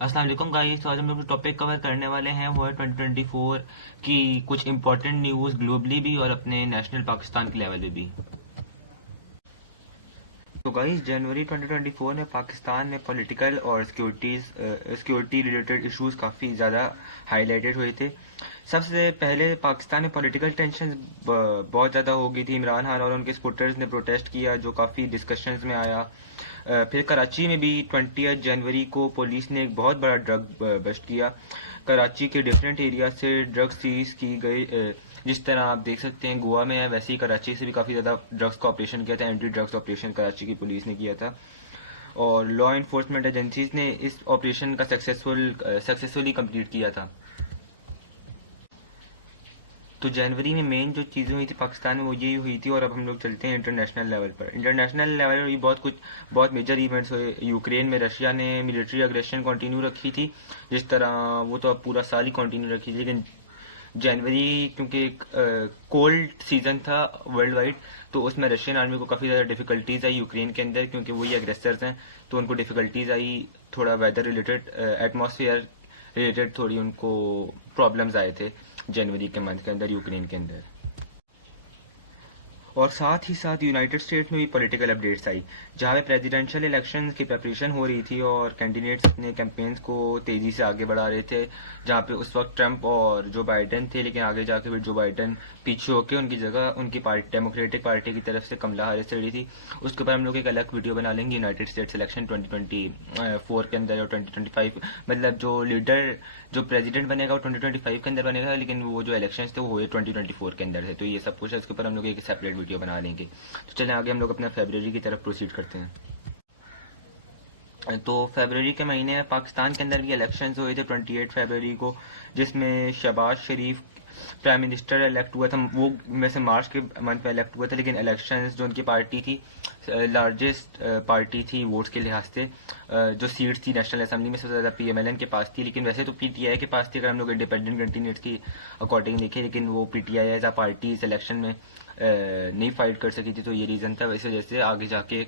अस्सलाम वालेकुम गाइस। तो आज हम लोग जो टॉपिक कवर करने वाले हैं वो है 2024 की कुछ इंपॉर्टेंट न्यूज़ ग्लोबली भी और अपने नेशनल पाकिस्तान के लेवल पे भी। तो गाइस जनवरी 2024 में पाकिस्तान में पॉलिटिकल और सिक्योरिटी रिलेटेड इश्यूज काफ़ी ज़्यादा हाईलाइटेड हुए थे। सबसे पहले पाकिस्तान में पॉलिटिकल टेंशन बहुत ज़्यादा हो गई थी। इमरान खान और उनके सपोर्टर्स ने प्रोटेस्ट किया जो काफ़ी डिस्कशंस में आया। फिर कराची में भी 20 जनवरी को पुलिस ने एक बहुत बड़ा ड्रग बस्ट किया। कराची के डिफरेंट एरिया से ड्रग्स सीज की गई। जिस तरह आप देख सकते हैं गोवा में है, वैसे ही कराची से भी काफ़ी ज़्यादा ड्रग्स का ऑपरेशन किया था। एंटी ड्रग्स ऑपरेशन कराची की पुलिस ने किया था और लॉ इन्फोर्समेंट एजेंसीज ने इस ऑपरेशन का सक्सेसफुली कंप्लीट किया था। तो जनवरी में मेन जो चीज़ें हुई थी पाकिस्तान में वो यही हुई थी। और अब हम लोग चलते हैं इंटरनेशनल लेवल पर। इंटरनेशनल लेवल पर भी बहुत मेजर इवेंट्स हुए। यूक्रेन में रशिया ने मिलिट्री अग्रेशन कंटिन्यू रखी थी, जिस तरह वो तो अब पूरा साल ही कंटिन्यू रखी थी। लेकिन जनवरी क्योंकि एक कोल्ड सीजन था वर्ल्ड वाइड, तो उसमें रशियन आर्मी को काफ़ी ज़्यादा डिफिकल्टीज आई यूक्रेन के अंदर, क्योंकि वही एग्रेसर्स हैं। तो उनको डिफिकल्टीज आई, थोड़ा वेदर रिलेटेड, एटमॉस्फेयर रिलेटेड थोड़ी उनको प्रॉब्लम्स आए थे जनवरी के मंथ के अंदर यूक्रेन के अंदर। और साथ ही साथ यूनाइटेड स्टेट्स में भी पॉलिटिकल अपडेट्स आई, जहाँ पे प्रेसिडेंशियल इलेक्शन की प्रेपरेशन हो रही थी और कैंडिडेट्स अपने कैंपेन्स को तेज़ी से आगे बढ़ा रहे थे। जहाँ पे उस वक्त ट्रंप और जो बाइडन थे, लेकिन आगे जाके फिर जो बाइडन पीछे होके उनकी जगह उनकी पार्टी डेमोक्रेटिक पार्टी की तरफ से कमला हैरिस चढ़ी थी। उसके ऊपर हम लोग एक अलग वीडियो बना लेंगे यूनाइटेड स्टेट्स इलेक्शन 2024 के अंदर और 2025, मतलब जो लीडर जो प्रेसिडेंट बनेगा वो 2025 के अंदर बनेगा, लेकिन वो जो इलेक्शंस थे वो हुए 2024 के अंदर थे। तो ये सब कुछ है, इसके ऊपर हम लोग एक सेपरेट वीडियो बना लेंगे। तो चलें आगे हम लोग अपना फेब्रवरी की तरफ प्रोसीड करते हैं। तो फरवरी के महीने में पाकिस्तान के अंदर भी इलेक्शंस हुए थे 28 फरवरी को, जिसमें शहबाज शरीफ प्राइम मिनिस्टर इलेक्ट हुआ था। वो वैसे मार्च के मंथ में इलेक्ट हुआ था, लेकिन इलेक्शंस जो उनकी पार्टी थी, लार्जेस्ट पार्टी थी वोट्स के लिहाज से, जो सीट्स थी नेशनल असेंबली में सबसे ज़्यादा पीएमएलएन के पास थी। लेकिन वैसे तो पीटीआई के पास थी अगर हम लोग इंडिपेंडेंट कैंडिडेट्स की अकॉर्डिंग देखें, लेकिन वो पीटीआई एज अ पार्टी इस इलेक्शन में नहीं फाइट कर सकी थी। तो ये रीज़न था, वैसे जैसे आगे जाके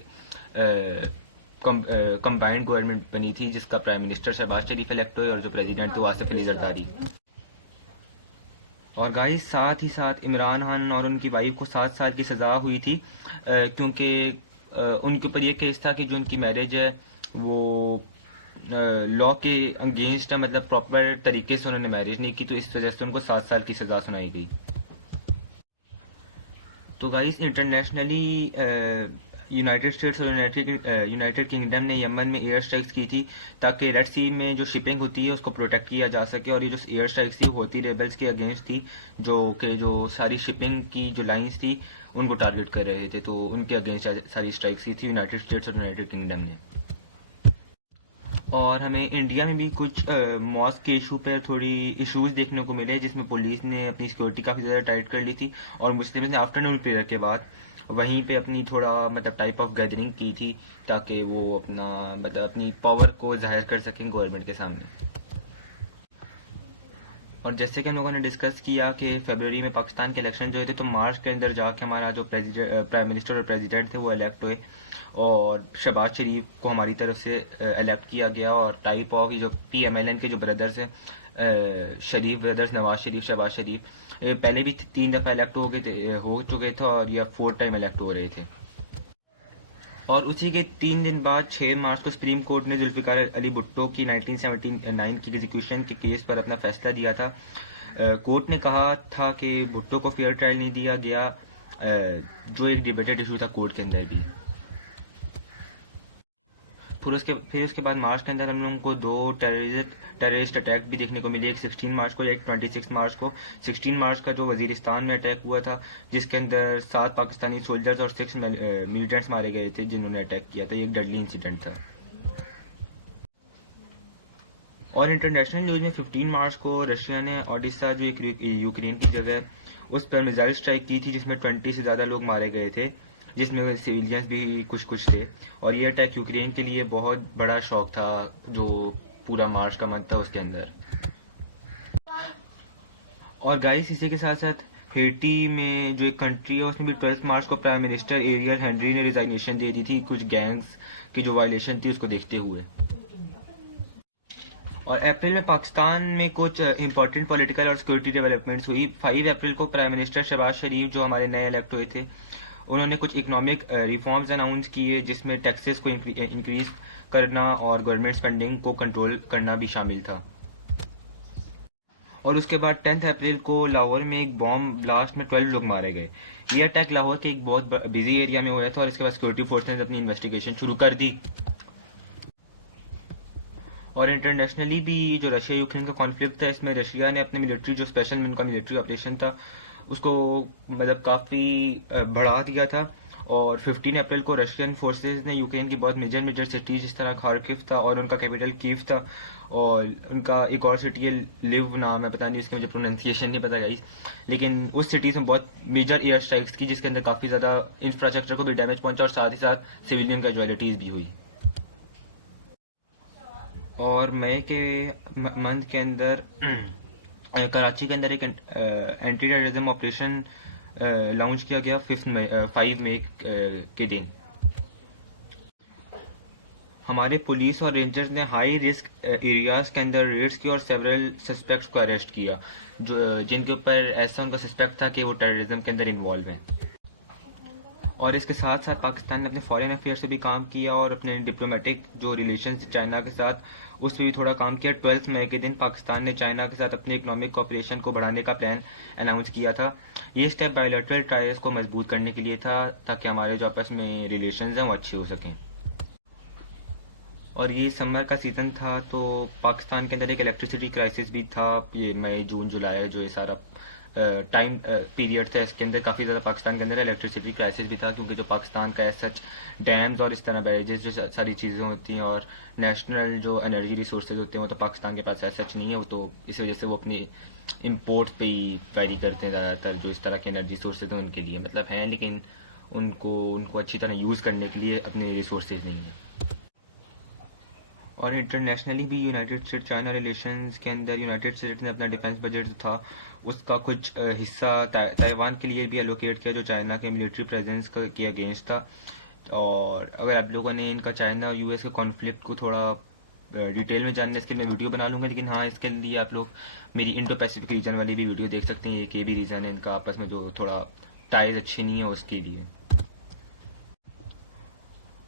कंबाइंड गवर्नमेंट बनी थी जिसका प्राइम मिनिस्टर शहबाज शरीफ इलेक्ट हुए और जो प्रेसिडेंट थे वो आसिफ अली जरदारी। और गाइस साथ ही साथ इमरान खान और उनकी वाइफ को 7 साल की सज़ा हुई थी, क्योंकि उनके ऊपर ये केस था कि जो उनकी मैरिज है वो लॉ के अगेंस्ट है, मतलब प्रॉपर तरीके से उन्होंने मैरिज नहीं की, तो इस वजह से उनको 7 साल की सज़ा सुनाई गई। तो गाइस इंटरनेशनली यूनाइटेड स्टेट्स और यूनाइटेड किंगडम ने यमन में एयर स्ट्राइक्स की थी, ताकि रेड सी में जो शिपिंग होती है उसको प्रोटेक्ट किया जा सके। और ये जो एयर स्ट्राइक्स थी होती रेबल्स के अगेंस्ट थी, जो सारी शिपिंग की जो लाइंस थी उनको टारगेट कर रहे थे। तो उनके अगेंस्ट सारी स्ट्राइक्स की थी यूनाइटेड स्टेट्स और यूनाइटेड किंगडम ने। और हमें इंडिया में भी कुछ मॉस्क के इशू पर थोड़ी इश्यूज देखने को मिले, जिसमें पुलिस ने अपनी सिक्योरिटी काफ़ी ज़्यादा टाइट कर ली थी और मुस्लिम्स ने आफ्टरनून प्रेयर के बाद वहीं पे अपनी थोड़ा मतलब टाइप ऑफ गैदरिंग की थी, ताकि वो अपना मतलब अपनी पावर को जाहिर कर सकें गवर्नमेंट के सामने। और जैसे कि हम लोगों ने डिस्कस किया कि फरवरी में पाकिस्तान के इलेक्शन जो हुए थे, तो मार्च के अंदर जाके हमारा जो प्राइम मिनिस्टर और प्रेसिडेंट थे वो इलेक्ट हुए और शहबाज शरीफ को हमारी तरफ से इलेक्ट किया गया। और टाइप ऑफ जो पीएमएलएन के जो ब्रदर्स हैं, शरीफ ब्रदर्स, नवाज शरीफ, शहबाज शरीफ, पहले भी 3 दफ़ा इलेक्ट हो चुके थे और यह 4th टाइम इलेक्ट हो रहे थे। और उसी के 3 दिन बाद 6 मार्च को सुप्रीम कोर्ट ने जुल्फ़िकार अली भुट्टो की 1979 की एग्जीक्यूशन के केस पर अपना फैसला दिया था। कोर्ट ने कहा था कि भुट्टो को फेयर ट्रायल नहीं दिया गया, जो एक डिबेटेड इशू था कोर्ट के अंदर भी। फिर उसके बाद मार्च के अंदर हम लोगों को दो टेररिस्ट अटैक भी देखने को मिली, एक 16 मार्च को, एक 26 मार्च को। 16 मार्च का जो वजीरिस्तान में अटैक हुआ था, जिसके अंदर 7 पाकिस्तानी सोल्जर्स और 6 मिलिटेंट्स मारे गए थे जिन्होंने अटैक किया था। ये एक डेडली इंसिडेंट था। और इंटरनेशनल न्यूज़ में 15 मार्च को रशिया ने ओडिशा, जो एक यूक्रेन की जगह है, उस पर मिसाइल स्ट्राइक की थी, जिसमें 20 से ज़्यादा लोग मारे गए थे, जिसमें सिविलियंस भी कुछ कुछ थे। और ये अटैक यूक्रेन के लिए बहुत बड़ा शौक था, जो पूरा मार्च का मंथ था उसके अंदर। और गाइस इसी के साथ साथ हेटी में जो एक कंट्री है उसमें भी 12 मार्च को प्राइम मिनिस्टर एरियल हेनरी ने रिजाइनेशन दे दी थी, कुछ गैंग्स की जो वायलेशन थी उसको देखते हुए। और अप्रैल में पाकिस्तान में कुछ इंपॉर्टेंट पॉलिटिकल और सिक्योरिटी डेवलपमेंट्स हुई। 5 अप्रैल को प्राइम मिनिस्टर शहबाज शरीफ जो हमारे नए इलेक्ट हुए थे, उन्होंने कुछ इकोनॉमिक रिफॉर्म्स अनाउंस किए जिसमें टैक्सेस को इंक्रीज करना और गवर्नमेंट स्पेंडिंग को कंट्रोल करना भी शामिल था। और उसके बाद 10 अप्रैल को लाहौर में एक बॉम्ब ब्लास्ट में 12 लोग मारे गए। ये अटैक लाहौर के एक बहुत बिजी एरिया में हुआ था और इसके बाद सिक्योरिटी फोर्सेज ने अपनी इन्वेस्टिगेशन शुरू कर दी। और इंटरनेशनली भी जो रशिया यूक्रेन का कॉन्फ्लिक्ट था, इसमें रशिया ने अपने मिलिट्री जो स्पेशल उनका मिलिट्री ऑपरेशन था उसको मतलब काफ़ी बढ़ा दिया था। और 15 अप्रैल को रशियन फोर्सेस ने यूक्रेन की बहुत मेजर मेजर सिटीज जिस तरह खार्किव था और उनका कैपिटल कीव था, और उनका एक और सिटी है लिव नाम है, पता नहीं इसके मुझे प्रोनाउंसिएशन नहीं पता गाइस, लेकिन उस सिटीज़ में बहुत मेजर एयर स्ट्राइक्स की जिसके अंदर काफ़ी ज़्यादा इंफ्रास्ट्रक्चर को भी डैमेज पहुंचा और साथ ही साथ सिविलियन कैजुअलिटीज़ भी हुई। और मई के मंथ के अंदर कराची के अंदर एक एंटी टेररिज्म ऑपरेशन लॉन्च किया गया 5 मई के दिन। हमारे पुलिस और रेंजर्स ने हाई रिस्क एरियाज के अंदर रेड्स की और सेवरल सस्पेक्ट्स को अरेस्ट किया जो जिनके ऊपर ऐसा उनका सस्पेक्ट था कि वो टेररिज्म के अंदर इन्वॉल्व हैं। और इसके साथ साथ पाकिस्तान ने अपने फॉरेन अफेयर्स से भी काम किया और अपने डिप्लोमेटिक जो रिलेशन चाइना के साथ उस पर भी थोड़ा काम किया। 12 मई के दिन पाकिस्तान ने चाइना के साथ अपने इकोनॉमिक कोऑपरेशन को बढ़ाने का प्लान अनाउंस किया था। ये स्टेप बायलैटरल टाइज को मजबूत करने के लिए था ताकि हमारे जो आपस में रिलेशन हैं वो अच्छे हो सकें। और ये समर का सीज़न था तो पाकिस्तान के अंदर एक इलेक्ट्रिसिटी क्राइसिस भी था। ये मई जून जुलाई जो ये सारा टाइम पीरियड था, इसके अंदर काफ़ी ज़्यादा पाकिस्तान के अंदर इलेक्ट्रिसिटी क्राइसिस भी था क्योंकि जो पाकिस्तान का सच डैम्स और इस तरह बैरेजेस जो सारी चीज़ें होती हैं और नेशनल जो एनर्जी रिसोर्सेज होते हैं वो तो पाकिस्तान के पास सच नहीं है। वो तो इस वजह से वो अपनी इम्पोर्ट पे ही वैरी करते हैं ज़्यादातर। जो इस तरह के एनर्जी सोर्सेज हैं उनके लिए मतलब हैं, लेकिन उनको उनको अच्छी तरह यूज़ करने के लिए अपने रिसोर्सेज नहीं है। और इंटरनेशनली भी यूनाइटेड स्टेट चाइना रिलेशंस के अंदर यूनाइटेड स्टेट ने अपना डिफेंस बजट जो था उसका कुछ हिस्सा ताइवान के लिए भी एलोकेट किया जो चाइना के मिलिट्री प्रेजेंस के अगेंस्ट था। और अगर आप लोगों ने इनका चाइना और यूएस के कॉन्फ्लिक्ट को थोड़ा डिटेल में जानने इसके लिए मैं वीडियो बना लूँगा, लेकिन हाँ इसके लिए आप लोग मेरी इंडो पैसिफिक रीजन वाली भी वीडियो देख सकते हैं। एक ये भी रीज़न है इनका आपस में जो थोड़ा टाइज अच्छे नहीं है उसके लिए।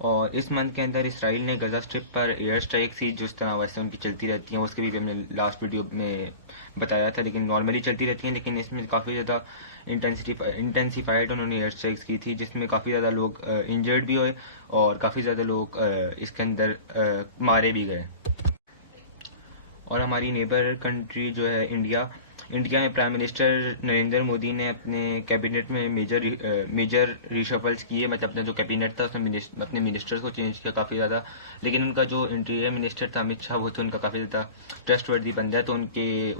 और इस मंथ के अंदर इसराइल ने गजा स्ट्रिप पर एयर स्ट्राइक थी जिस तरह वैसे उनकी चलती रहती हैं, उसके भी हमने लास्ट वीडियो में बताया था, लेकिन नॉर्मली चलती रहती हैं। लेकिन इसमें काफ़ी ज़्यादा इंटेंसिफाइड उन्होंने एयर स्ट्राइक्स की थी जिसमें काफ़ी ज़्यादा लोग इंजर्ड भी हुए और काफ़ी ज़्यादा लोग इसके अंदर मारे भी गए। और हमारी नेबर कंट्री जो है इंडिया में प्राइम मिनिस्टर नरेंद्र मोदी ने अपने कैबिनेट में मेजर रिशफल्स किए। मतलब अपना जो कैबिनेट था उसमें अपने मिनिस्टर्स को चेंज किया काफ़ी ज़्यादा, लेकिन उनका जो इंटीरियर मिनिस्टर था अमित शाह वो तो उनका काफ़ी ज़्यादा ट्रस्टवर्दी बंदा है तो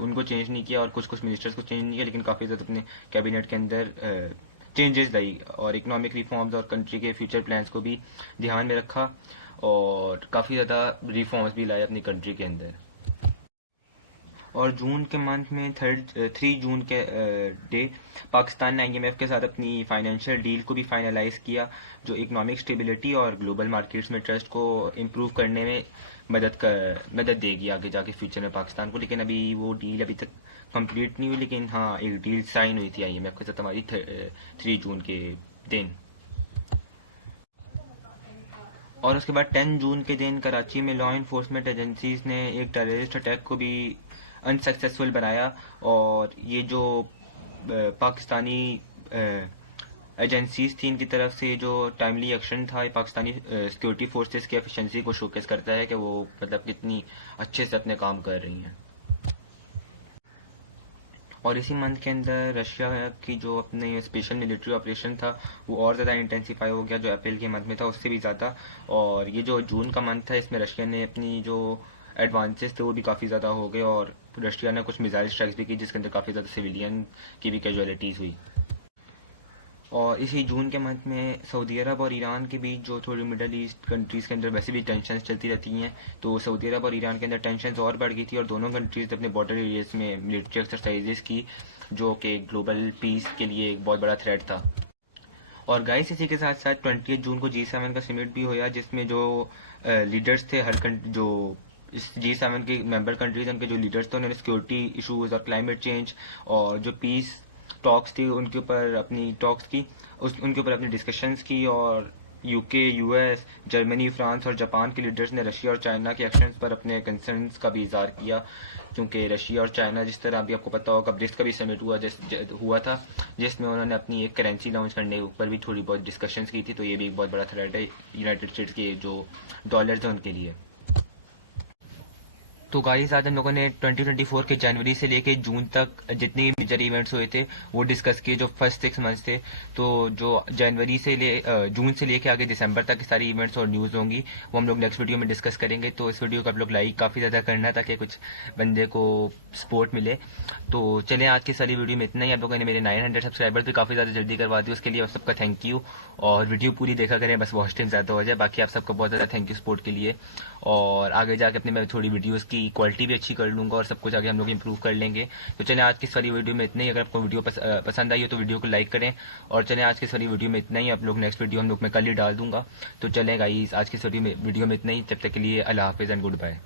उनको चेंज नहीं किया और कुछ मिनिस्टर्स को चेंज नहीं किया, लेकिन काफ़ी ज़्यादा अपने कैबिनेट के अंदर चेंजेस लाई और इकोनॉमिक रिफॉर्म्स और कंट्री के फ्यूचर प्लान्स को भी ध्यान में रखा और काफ़ी ज़्यादा रिफॉर्म्स भी लाए अपनी कंट्री के अंदर। और जून के मंथ में 3 जून के डे पाकिस्तान ने आईएमएफ के साथ अपनी फाइनेंशियल डील को भी फाइनलाइज किया जो इकोनॉमिक स्टेबिलिटी और ग्लोबल मार्केट्स में ट्रस्ट को इम्प्रूव करने में मदद देगी आगे जाके फ्यूचर में पाकिस्तान को। लेकिन अभी वो डील अभी तक कंप्लीट नहीं हुई, लेकिन हाँ एक डील साइन हुई थी आईएमएफ के साथ हमारी 3 जून के दिन। और उसके बाद 10 जून के दिन कराची में लॉ इन्फोर्समेंट एजेंसीज ने एक टेररिस्ट अटैक को भी अनसक्सेसफुल बनाया। और ये जो पाकिस्तानी एजेंसीज थी इनकी तरफ से जो टाइमली एक्शन था ये पाकिस्तानी सिक्योरिटी फोर्सेस की एफिशिएंसी को शोकेस करता है कि वो मतलब कितनी अच्छे से अपने काम कर रही हैं। और इसी मंथ के अंदर रशिया की जो अपने स्पेशल मिलिट्री ऑपरेशन था वो और ज़्यादा इंटेंसिफाई हो गया जो अप्रैल के मंथ में था उससे भी ज़्यादा। और ये जो जून का मंथ था इसमें रशिया ने अपनी जो एडवांसेस थे वो भी काफ़ी ज़्यादा हो गए और रशिया ने कुछ मिसाइल स्ट्राइक्स भी की जिसके अंदर काफ़ी ज़्यादा सिविलियन की भी कैजुअलिटीज़ हुई। और इसी जून के मंथ में सऊदी अरब और ईरान के बीच जो थोड़ी मिडल ईस्ट कंट्रीज़ के अंदर वैसे भी टेंशन चलती रहती हैं तो सऊदी अरब और ईरान के अंदर टेंशन और बढ़ गई थी और दोनों कंट्रीज़ ने अपने बॉर्डर एरियाज में मिलिट्री एक्सरसाइजेस की जो कि ग्लोबल पीस के लिए एक बहुत बड़ा थ्रेट था। और गाइस इसी के साथ साथ 20 जून को G7 का समिट भी हुआ जिसमें जो लीडर्स थे हर जो इस G7 के मेंबर कंट्रीज, उनके जो लीडर्स थे, उन्होंने सिक्योरिटी इशूज़ और क्लाइमेट चेंज और जो पीस टॉक्स थी उनके ऊपर अपनी टॉक्स की, उनके ऊपर अपनी डिस्कशंस की। और यूके, यूएस, जर्मनी, फ्रांस और जापान के लीडर्स ने रशिया और चाइना के एक्शंस पर अपने कंसर्न्स का भी इजहार किया, क्योंकि रशिया और चाइना, जिस तरह अभी आपको पता होगा, ब्रिक्स का भी समिट हुआ था, जिसमें उन्होंने अपनी एक करेंसी लॉन्च करने के ऊपर भी थोड़ी बहुत डिस्कशंस की थी। तो ये भी एक बहुत बड़ा थ्रेट है यूनाइटेड स्टेट्स के जो डॉलर्स हैं उनके लिए। तो गाइस आज हम लोगों ने 2024 के जनवरी से लेके जून तक जितने भी मेजर इवेंट्स हुए थे वो डिस्कस किए, जो फर्स्ट 6 मंथ्स थे। तो जो जून से लेके आगे दिसंबर तक की सारी इवेंट्स और न्यूज़ होंगी वो हम लोग नेक्स्ट वीडियो में डिस्कस करेंगे। तो इस वीडियो को आप लोग लाइक काफ़ी ज़्यादा करना ताकि कुछ बंदे को सपोर्ट मिले। तो चलें, आज की सारी वीडियो में इतना ही। आप लोगों ने मेरे 900 सब्सक्राइबर्स भी काफ़ी ज़्यादा जल्दी करवा दी, उसके लिए आप सबका थैंक यू। और वीडियो पूरी देखा करें, बस वॉच टाइम ज़्यादा हो जाए। बाकी आप सबका बहुत ज़्यादा थैंक यू सपोर्ट के लिए। और आगे जाके अपने मैं थोड़ी वीडियोस की क्वालिटी भी अच्छी कर लूँगा और सब कुछ आगे हम लोग इंप्रूव कर लेंगे। तो चलें, आज की सारी वीडियो में इतना ही। अगर आपको वीडियो पसंद आई हो तो वीडियो को लाइक करें। और चलें, आज की सारी वीडियो में इतना ही। आप लोग नेक्स्ट वीडियो हम लोग मैं कल ही डाल दूंगा। तो चलें गाइस, आज की सारी वीडियो में इतना ही। तब तक के लिए अल्लाह हाफिज़ एंड गुड बाय।